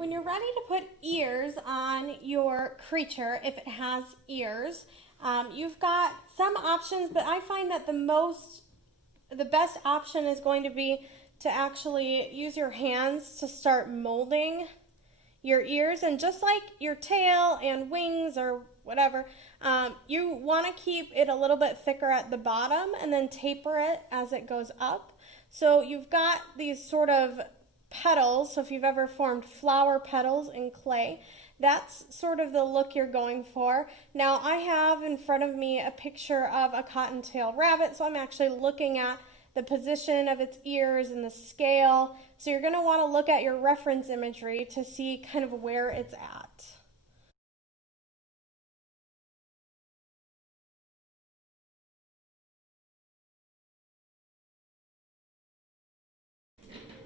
When you're ready to put ears on your creature, if it has ears, you've got some options, but I find that the best option is going to be to actually use your hands to start molding your ears. And just like your tail and wings or whatever, you want to keep it a little bit thicker at the bottom and then taper it as it goes up. So you've got these sort of petals. So if you've ever formed flower petals in clay, that's sort of the look you're going for. Now I have in front of me a picture of a cottontail rabbit, so I'm actually looking at the position of its ears and the scale. So you're going to want to look at your reference imagery to see kind of where it's at.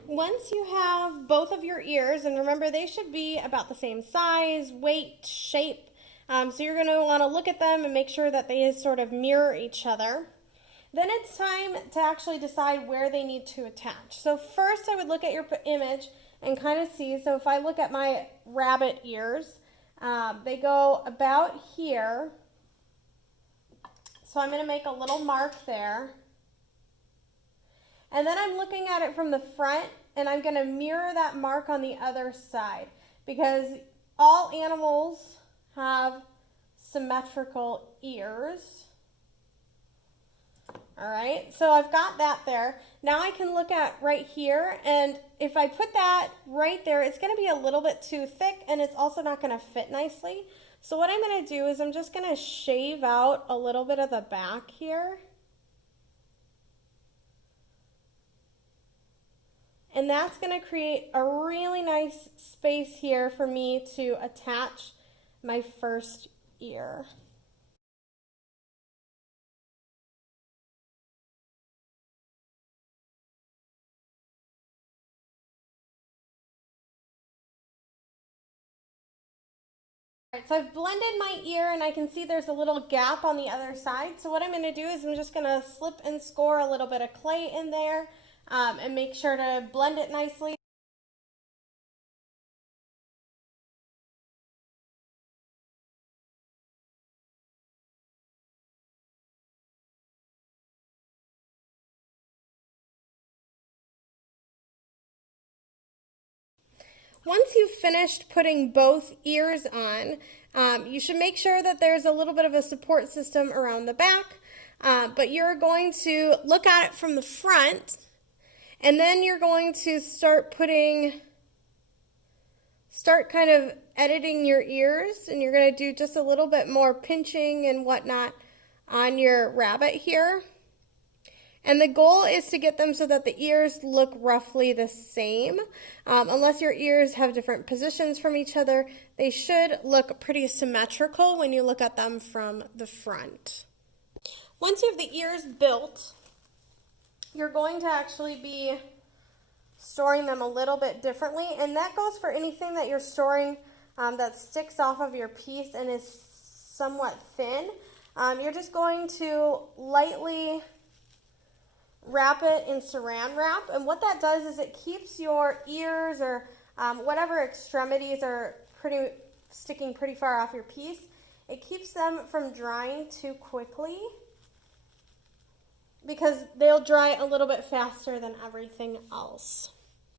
Once you have both of your ears, and remember they should be about the same size, weight, shape, so you're going to want to look at them and make sure that they sort of mirror each other. Then it's time to actually decide where they need to attach. So first I would look at your image and kind of see, so if I look at my rabbit ears, they go about here. So I'm going to make a little mark there. And then I'm looking at it from the front, and I'm going to mirror that mark on the other side, because all animals have symmetrical ears. All right, so I've got that there. Now I can look at right here, and if I put that right there, it's going to be a little bit too thick, and it's also not going to fit nicely. So what I'm going to do is I'm just going to shave out a little bit of the back here. And that's going to create a really nice space here for me to attach my first ear. All right, so I've blended my ear and I can see there's a little gap on the other side. So what I'm going to do is I'm just going to slip and score a little bit of clay in there and make sure to blend it nicely. Once you've finished putting both ears on, you should make sure that there's a little bit of a support system around the back, but you're going to look at it from the front, and then you're going to start kind of editing your ears, and you're going to do just a little bit more pinching and whatnot on your rabbit here. And the goal is to get them so that the ears look roughly the same. Unless your ears have different positions from each other, they should look pretty symmetrical when you look at them from the front. Once you have the ears built, you're going to actually be storing them a little bit differently. And that goes for anything that you're storing that sticks off of your piece and is somewhat thin. You're just going to lightly wrap it in saran wrap, and what that does is it keeps your ears or whatever extremities are sticking pretty far off your piece, it keeps them from drying too quickly, because they'll dry a little bit faster than everything else.